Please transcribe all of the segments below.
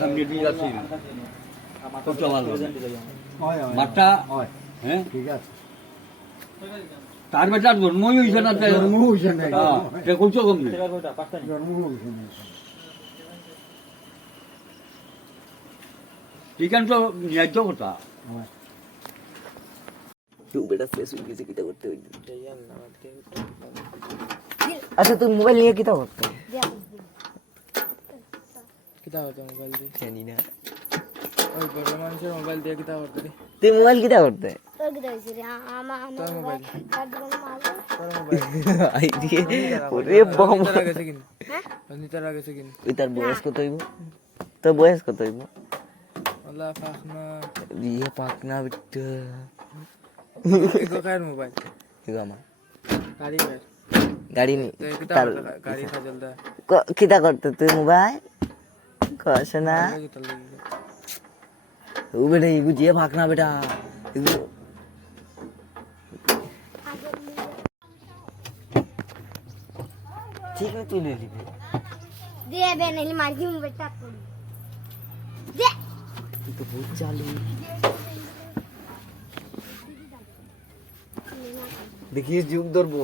সামনে দিয়ে যাচ্ছি খুব ভালো মাঠটা হ্যাঁ ঠিক আছে তার বেটার জন্মই হয়েছে না জন্ম হয়েছে না করছো কমনি জন্ম হয়েছে না ঠিক আছে তো ন্যায্য কথা আচ্ছা তুই মোবাইল নিয়ে কিতা করতে মোবাইল দিয়ে জানি না ওই বড় মানুষের মোবাইল দিয়ে কিতা করতে তুই মোবাইল কিতা করতে আই দিয়ে ওরে বম গেছে কিনা নিতার গেছে কিনা ওই তার বয়স কত হইব তোর বয়স কত হইব আল্লাহ পাখনা দিয়ে পাকনা বিট্টা এগো কার মোবাইল এগো আমার গাড়ি কার গাড়ি নি কিতা গাড়ি খাজল দা কিতা করতে তুই মোবাইল কস না কিতা লাগি ও বেটা এগু দিয়ে পাকনা বেটা এগু ঠিক না তুই ले লিবি दे बे नहीं मार दूं बेटा दे তুই তো বহুত চালু দেখিস যুগ ধরবো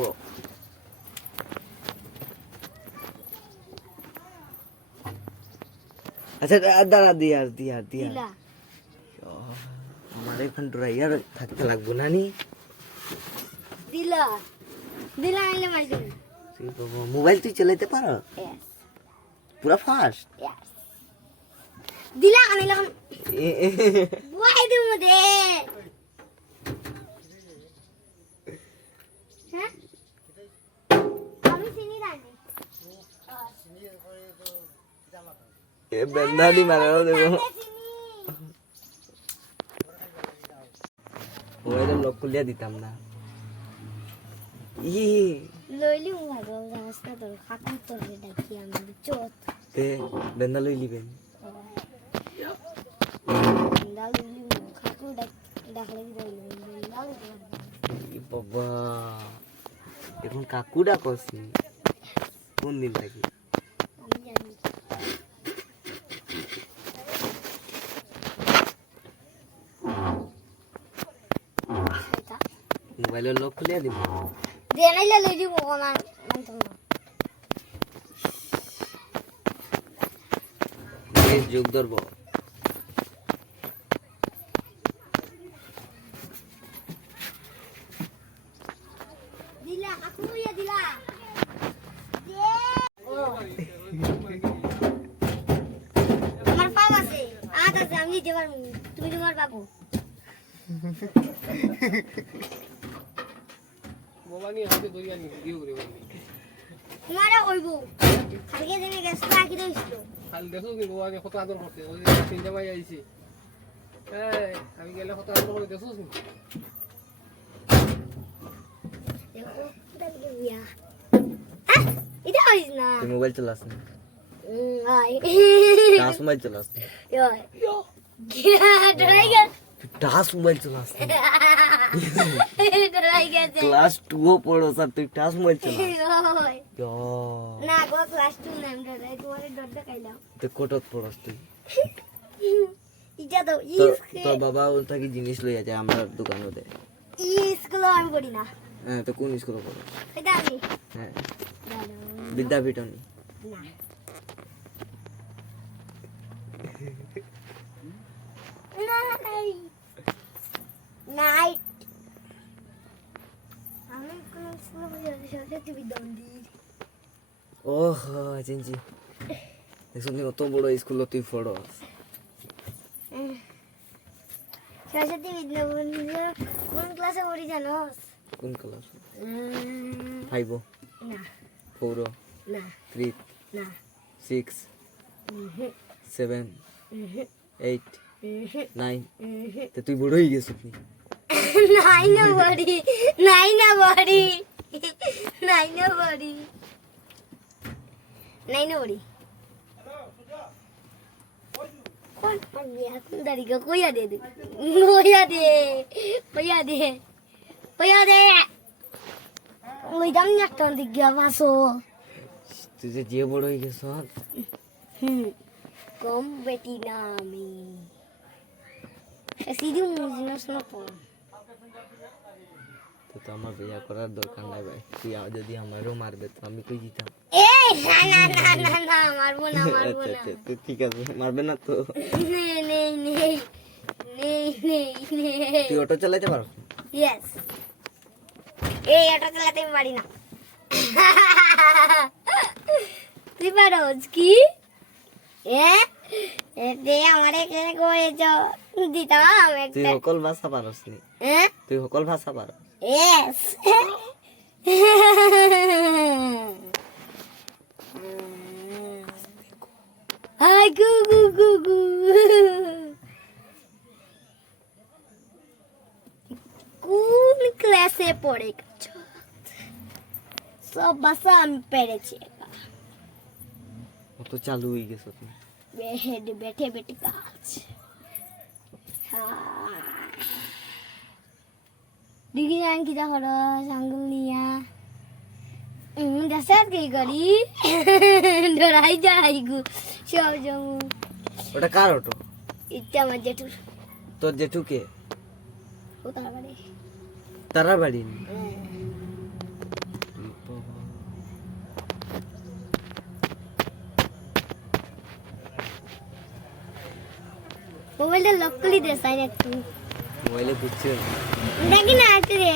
আচ্ছা দাঁড়া দিয়ার दिला আমার এখন ড্রাইয়ার থাকতে লাগবো না নি दिला दिला नहीं मार दूं মোবাইল তুই চালাতে পারো यस পুরা ফাস্ট यस दिला नहीं लगा वाई दूं मुझे हैं अभी सीनी डालनी এ বেন্দানি মারানো দেবো মোবাইলে লক খুলিয়া দিতাম না ই লইলি ভালো রাস্তা তো খাকি তোর ডাকি আমি চোত তে বেন্দা লই লিবেন ডালি খাকু ডাকলে ডালি ই বাবা এখন কাকুডা কসি কোন দিন থাকি আমি জানি সেটা মোবাইলের লক খুলিয়া দিব দেনাইলে লই দিব না মানতো না বেশ যোগ ধরব দিলা কাকু ইয়া দিলা আমার পাপ আছে আজ আছে আমি দিতে পারবো তুমি তোমার বাবু মোবাইল নিয়ে হাতে ধরিয়া নি দিও রে তোমারা কইবো কালকে দিনে গ্যাস রাখি দিছিল কাল দেখো কি গোয়া কত আদর করতে ওই তিন জামাই আইছি এই আমি গেলে কত আদর করে দেখছস নি দেখো দাঁড়িয়ে বিয়া এটা হইছ না তুই মোবাইল চালাস না আই টাচ মোবাইল চালাস না ইয়ো ডরাই গেল তুই টাচ মোবাইল চালাস না ডরাই গেছে ক্লাস 2 পড়ো স্যার তুই টাচ মোবাইল চালাস ইয়ো না গো ক্লাস 2 নাম ডরাই তোমার ডর দেখাইলাম তুই কোটত পড়স তুই ইটা তো তোর বাবা ওর থেকে জিনিস লইয়া যায় আমার দোকানে দেয় স্কুল আমি পড়ি না হ্যাঁ তো কোন স্কুলে পড়ো এটা আমি হ্যাঁ বিদ্যাপীঠন না নাই নাই আমি কোন স্কুলে পড়ি সরস্বতী বিদ্যা মন্দির ওহ চিনছি দেখুন অত বড় স্কুল তুই পড়স সরস্বতী বিদ্যা মন্দির কোন ক্লাসে পড়ি জানোস কোন ক্লাস 5 না 4 না 3 না 6 7 8 9 তো তুই বড় হয়ে গেছিস তুই নাই না বড়ি নাই না বড়ি নাই না বড়ি নাই না বড়ি কোন বিয়া কোন দাঁড়িয়ে কইয়া দে কইয়া দে কইয়া দে কইয়া দে ওই দাম একটা দিক গিয়া বাসো তুই যে বড় হয়ে গেছ কম বেটি না আমি সিধু মুজিনা শোনা পড় তো আমার বিয়া করার দরকার নাই ভাই তুই যদি আমারও মারবে তো আমি কই দিতাম এই না না না না না মারবো না মারবো আচ্ছা না আচ্ছা তো ঠিক আছে মারবে না তো নেই নেই নেই নেই নেই নেই তুই অটো চালাতে পারো ইয়েস এই এটা চালাতে আমি পারি না তুই পারোস কি দে আমারে কে কয়েছ দিতাম তুই একটা সকল ভাষা পারস নি তুই সকল ভাষা পারো ইয়েস হাই গু গু গু গু কোন ক্লাসে পড়ে গেছো সব ভাষা আমি পেরেছি অত চালু হয়ে গেছো তুই বেহেড বেঠে বেটে কাজ দিদি জান কি হলো সাঙ্গুল নিয়া দশাত কি করি ডরাই যাই গু সব জমু ওটা কার অটো ইচ্ছা আমার জেঠুর তোর জেঠুকে ও তার বাড়ি তারা বাড়ি নি মোবাইলটা লক করে দে সাইন একটু মোবাইলে বুঝছে দেখি না একটু রে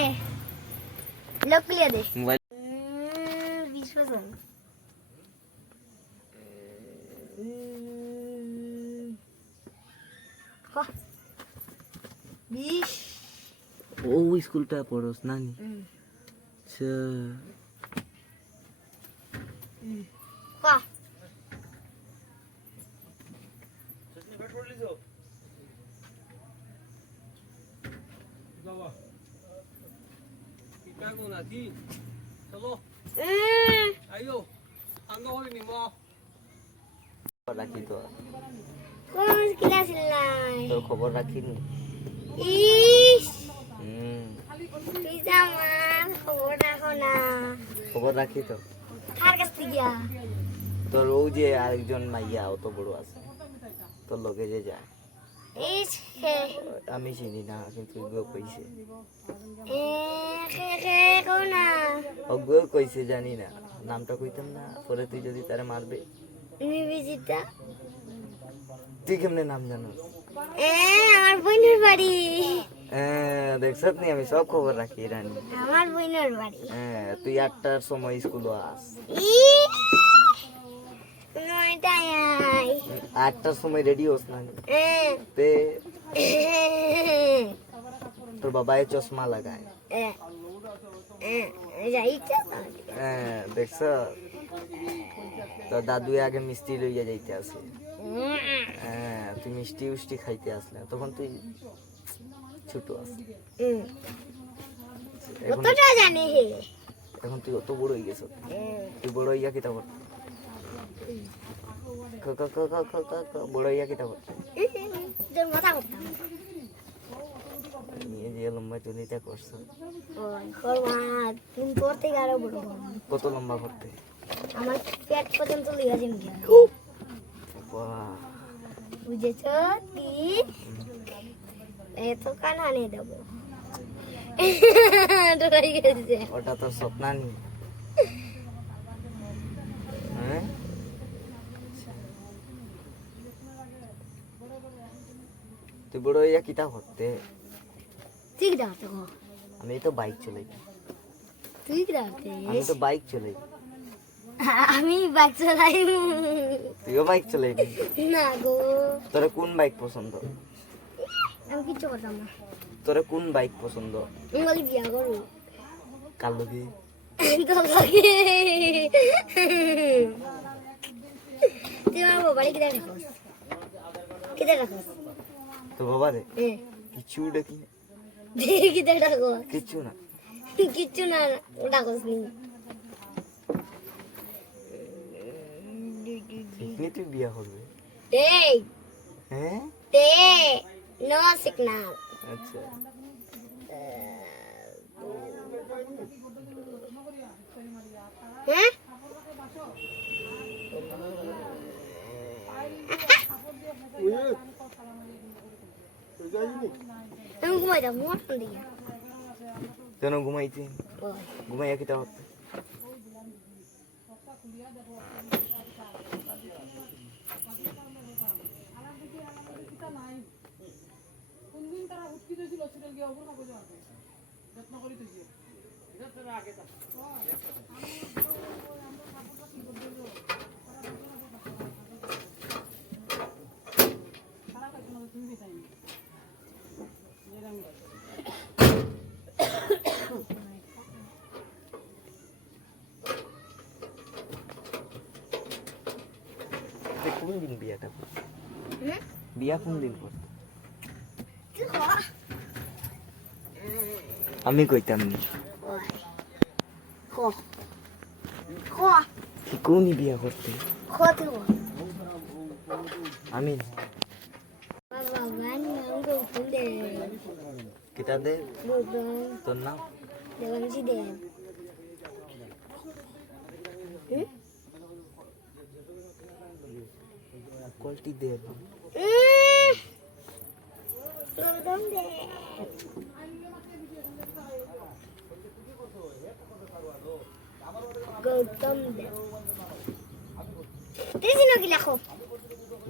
লক করে দে মোবাইল 20% কহ 20 ও স্কুলটা পড়োস নানি আচ্ছা কহ যাবা কিটা কোন আছি চলো আইও আঙ্গ হইনি মা রাখি তো কোন ক্লাস লাই তোর খবর রাখিনি ইস হুম তুই যা আমার খবর রাখো না খবর রাখি তো কার কাছ থেকে গিয়া তোর ও যে আরেকজন মাইয়া অত বড় আছে তোর লগে যে যায় ইস হে আমি চিনি না কিন্তু গো কইছে হে কোনা ও গো কইছে জানি না নামটা কইতাম না পরে তুই যদি তারে মারবে নিবিজিতা তুই কেমনে নাম জানোস আমার বোনের বাড়ি দেখছত নি আমি সব খবর রাখি রানী আমার বোনের বাড়ি তুই 8টার সময় স্কুল আস নয়টায় আই 8টার সময় রেডি হোস না তে তোর বাবায় চশমা লাগায় যাইটা দেখছ তোর দাদু আগে মিষ্টি লইয়া যাইতে আসে তুই মিষ্টি উষ্টি খাইতে আসলে তখন তুই ছোট আস কতটা জানে হে এখন তুই অত বড় হয়ে গেছ তুই বড় হইয়া কিতা বল বড় হইয়া কিতা বল তোর মাথা করতাম নিয়ে যে লম্বা চুলিটা করছো তুমি তোর থেকে আরো বড় কত লম্বা করতে আমার পেট পর্যন্ত লিখা যাবে বাহ বুঝেছ কি এত কানা নিয়ে দেবো ডরাই গেছে ওটা তোর স্বপ্নানি হ্যাঁ তুই বড় হইয়া কিতা করতে ঠিক রাখতে আমি তো বাইক চলাই ঠিক রাখতে আমি তো বাইক চলাই আমি বাইক চালাই তুইও বাইক চলাইবি না গো তোর কোন বাইক পছন্দ আমি কিচ্ছু করতাম না তোর কোন বাইক পছন্দ আমি বলি বিয়া করবো কার লগে তোর লাগে তুই আমার বাবারে কিনে রাখোস কিনে রাখোস তো বাবা রে কিছু দেখি কিনে রাখোস কিছু না কিচ্ছু না রাখোস নি এখানে তুই বিয়া করবে এই হ্যাঁ তে নো সিগন্যাল আচ্ছা হ্যাঁ আমি ঘুমাই যাবো মটন দিয়ে কেন ঘুমাইতে ওই ঘুমাইয়া কিতা হচ্ছে কোন দিন বিয়াটা বিয়া কোন দিন করতে কি খাওয়া আমি কইতাম নি ওই খাওয়া কি কোন বিয়া করতে খাওয়াতে আমি বাবা গান আমাকে ফুলে কিতা দে বুদন তোর নাম দেবাংশী দেব কোয়ালিটি দে গৌতম দেব গৌতম দেব তুই নাকি লেখো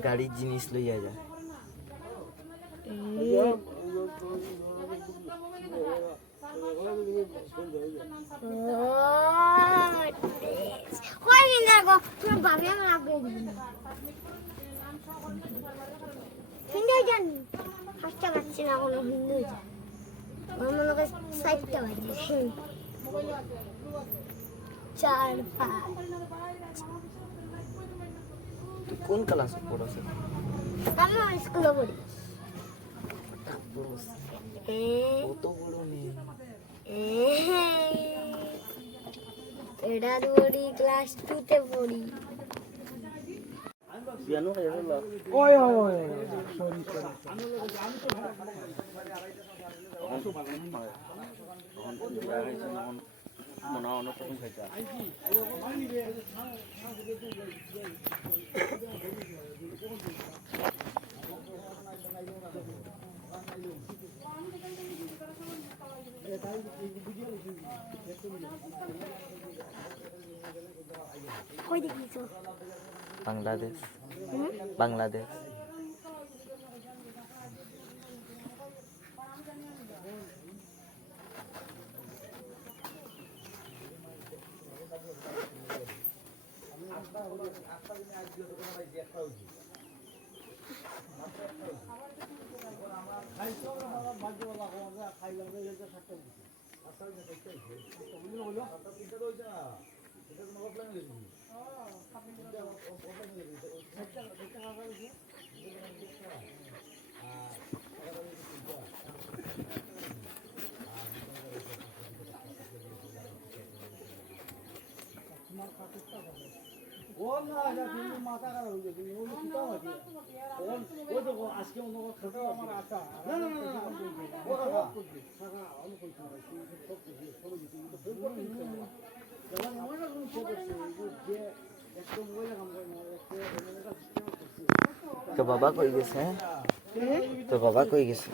গাড়ির জিনিস লইয়া যা কই দিন দেখো তোমার ভাবি আমার আগে হিন্দু জানি হাসতে পারছি না কোনো হিন্দু জানি আমার মনে হয় 60টা বাজে 4 5 তুই কোন ক্লাস পড়াছ আমি স্কুলে পড়ি কত বড় মেয়ে এটা পড়ি ক্লাস 2 তে পড়ি বিয়ানো হয়ে গেল কই দেখিছো বাংলাদেশ বাংলাদেশ তো বাবা কই গেছে তো বাবা কই গেছে